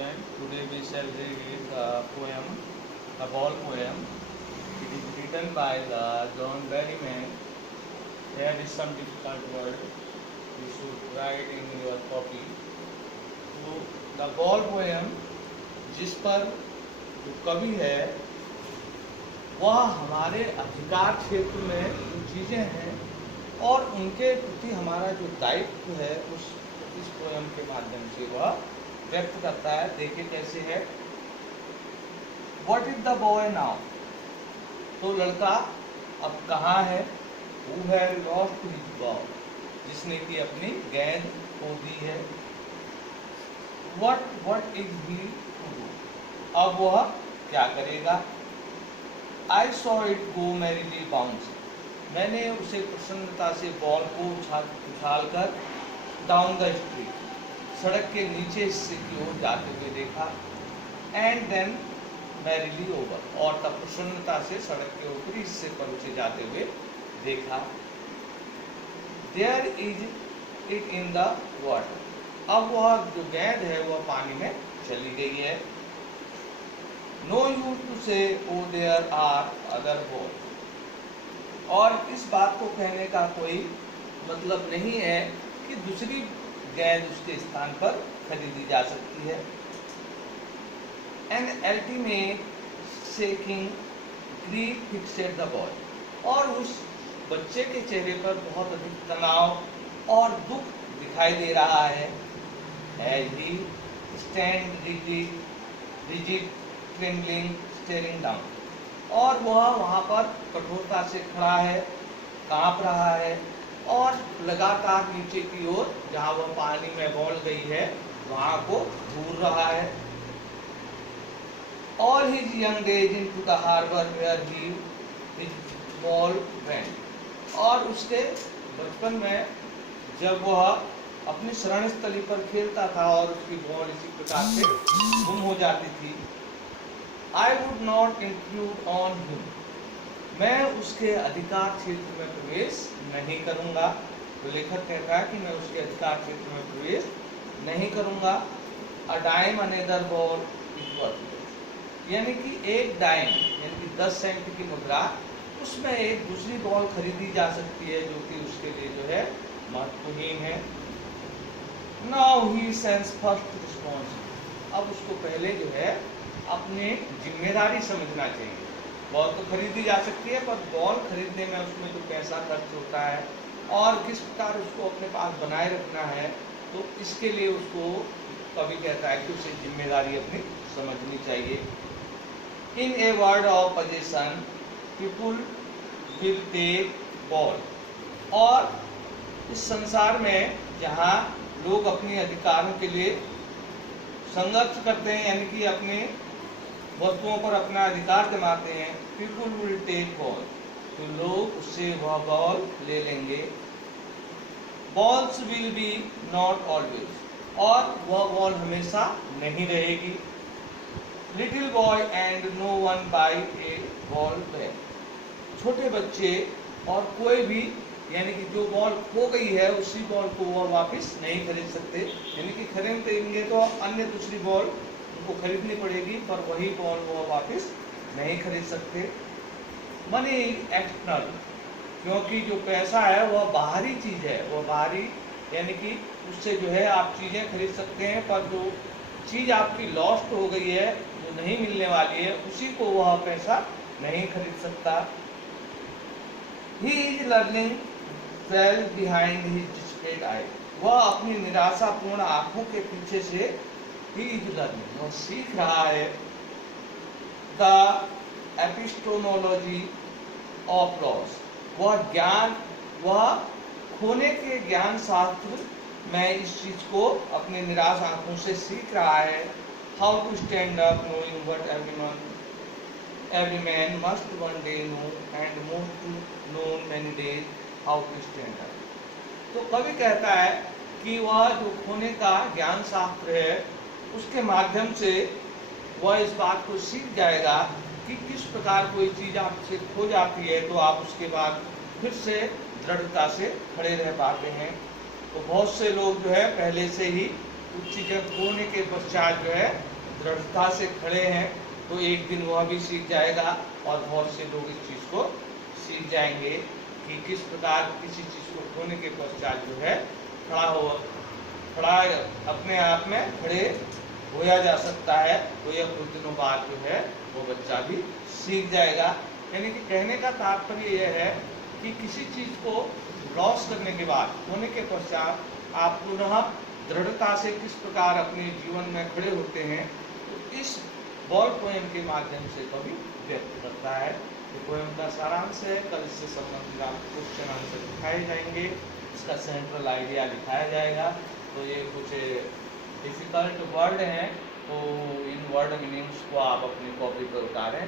student. Today we shall read the poem, the ball poem. It is written by the John Berryman. There is some difficult word. You should write in your copy. तो the ball poem, जिस पर जो कवि है वह हमारे अधिकार क्षेत्र में जो चीज़ें हैं और उनके प्रति हमारा जो दायित्व है इस पोएम के माध्यम से वह व्यक्त करता है। देखिए कैसे है। What is the boy now? तो लड़का अब कहाँ है? Who has lost his ball? जिसने कि अपनी गेंद खो दी है। What is he to do? अब वह क्या करेगा? I saw it go merrily bounce. मैंने उसे प्रसन्नता से बॉल को उछाल कर डाउन द स्ट्रीट, सड़क के नीचे हिस्से की ओर जाते हुए देखा। एंड देन मैरिली ओवर, और तब प्रसन्नता से सड़क के ऊपरी हिस्से पर उसे जाते हुए देखा। There is it in the water, अब वह जो गेंद है वह पानी में चली गई है। नो यूज टू से oh there are other ball, और इस बात को कहने का कोई मतलब नहीं है कि दूसरी गेंद उसके स्थान पर खरीदी जा सकती है। An ultimate shaking grief fixed the boy, और उस बच्चे के चेहरे पर बहुत अधिक तनाव और दुख दिखाई दे रहा है। As he stand rigid trembling staring down, और वह वहाँ पर कठोरता से खड़ा है, कांप रहा है और लगातार नीचे की ओर जहाँ वह पानी में बॉल गई है वहाँ को घूर रहा है। All his young days into the harbor where his ball went, और उसके बचपन में जब वह अपनी शरण स्थली पर खेलता था और उसकी बॉल इसी प्रकार से गुम हो जाती थी। I would not intrude on him, मैं उसके अधिकार क्षेत्र में प्रवेश नहीं करूंगा। तो लेखक कहता है कि मैं उसके अधिकार क्षेत्र में प्रवेश नहीं करूंगा। A dime another ball is worthless, यानी कि एक डाइम यानी कि 10 सेंट की मुद्रा, उसमें एक दूसरी बॉल खरीदी जा सकती है जो कि उसके लिए जो है महत्वहीन है। Now he sense first response, अब उसको पहले जो है अपनी जिम्मेदारी समझना चाहिए। बॉल तो खरीदी जा सकती है पर बॉल खरीदने में उसमें जो पैसा खर्च होता है और किस प्रकार उसको अपने पास बनाए रखना है, तो इसके लिए उसको कवि कहता है कि उसे जिम्मेदारी अपनी समझनी चाहिए। In a world of position people will take ball, और इस संसार में जहाँ लोग अपने अधिकारों के लिए संघर्ष करते हैं यानी कि अपने वस्तुओं पर अपना अधिकार जमाते हैं, पीपुल विल टेक बॉल, तो लोग उससे वह बॉल ले लेंगे। Balls will be not always, और वह बॉल हमेशा नहीं रहेगी। Little boy and no one buy a ball back, छोटे बच्चे और कोई भी यानी कि जो बॉल खो गई है उसी बॉल को वह वापस नहीं खरीद सकते, यानी कि खरीदेंगे तो अन्य दूसरी बॉल उनको खरीदनी पड़ेगी पर वही बॉल वो वापस नहीं खरीद सकते। मनी एक्सटर्नल, क्योंकि जो पैसा है वह बाहरी चीज़ है, वह बाहरी यानी कि उससे जो है आप चीज़ें खरीद सकते हैं, पर जो चीज़ आपकी लॉस्ट हो गई है जो नहीं मिलने वाली है उसी को वह पैसा नहीं खरीद सकता। He is learning well behind his displayed eye, वह अपनी निराशापूर्ण आंखों के पीछे से ही इज लर्निंग, वह सीख रहा है। द एपिस्टोमोलॉजी ऑफ लॉस, वह ज्ञान, वह खोने के ज्ञान शास्त्र में इस चीज को अपनी निराश आंखों से सीख रहा है। How to stand up knowing what every man must one day know and most to known many days how to stand up. तो कवि कहता है कि वह जो खोने का ज्ञान शास्त्र है उसके माध्यम से वह इस बात को सीख जाएगा कि किस प्रकार कोई चीज़ आपसे खो जाती है तो आप उसके बाद फिर से दृढ़ता से खड़े रह पाते हैं। तो बहुत से लोग जो है पहले से ही कुछ चीज़ें खोने के पश्चात जो है दृढ़ता से खड़े हैं, तो एक दिन वह भी सीख जाएगा और बहुत से लोग इस चीज़ को सीख जाएंगे कि किस प्रकार किसी चीज़ को खोने के पश्चात जो है खड़ा अपने आप में खड़े होया जा सकता है। तो यह कुछ दिनों बाद जो है वो बच्चा भी सीख जाएगा। यानी कि कहने का तात्पर्य यह है कि किसी चीज़ को लॉस करने के बाद, होने के पश्चात आप पुनः दृढ़ता से किस प्रकार अपने जीवन में खड़े होते हैं, तो इस बॉल पोएम के माध्यम से कवि व्यक्त करता है। ये पोएम का सारांश है। कल इससे संबंधित आपको क्वेश्चन आंसर दिखाए जाएंगे, इसका सेंट्रल आइडिया दिखाया जाएगा। तो ये कुछ डिफिकल्ट वर्ड हैं, तो इन वर्ड मीनिंग्स को आप अपनी कॉपी पर उतारें।